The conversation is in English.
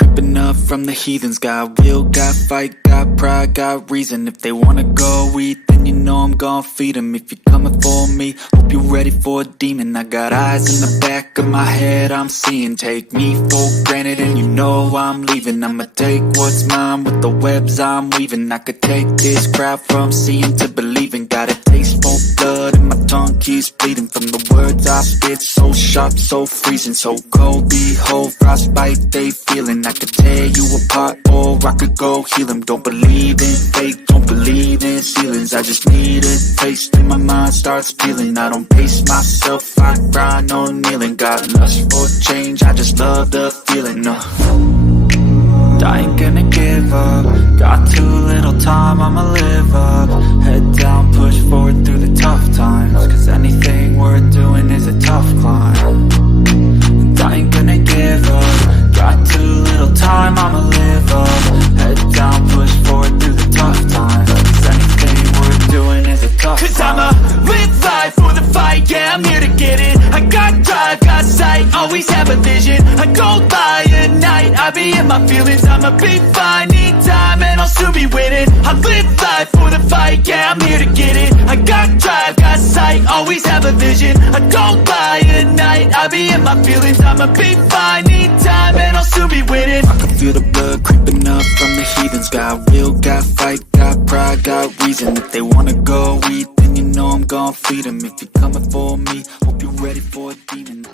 creeping up from the heathens. Got will, got fight, got pride, got reason. If they wanna go eat, then you know I'm gon' feed them. If you're coming for me, hope you're ready for a demon. I got eyes in the back of my head, I'm seeing. Take me for granted and you know I'm leaving. I'ma take what's mine with the webs I'm weaving. I could take this crowd from seeing to believing. Got a taste for blood and my tongue keeps bleeding from the words I spit. So sharp, so freezing, so cold. Behold, frostbite they feeling. I could tear you apart or I could go heal them. Don't believe in fate, don't believe in ceilings. I just need a taste and my mind starts peeling. I don't pace myself, I grind on kneeling. Got lust for change, I just love the feeling. I ain't gonna give up. Got too little time, I'ma live up. Head down, push forward through the tough times. Cause anything worth doing is a tough climb. And I ain't gonna give up. Got too little time, I'ma live up. Head down, push forward through the tough times. Cause anything worth doing is a tough climb. Cause I'ma live life for the fight, yeah, I'm here to get it. I got drive, got sight, always have a vision. I go by at night, I be in my feelings. I'ma be fine, need time, and I'll soon be winning. I live life for the fight, yeah, I'm here to get it. I got drive, got sight, always have a vision. I go by at night, I be in my feelings. I'ma be fine, need time, and I'll soon be winning. I can feel the blood creeping up from the heathens. Got will, got fight, got pride, got reason. If they wanna go eat, then you know I'm gon' feed them. If you're coming for me, hope you're ready for a demon.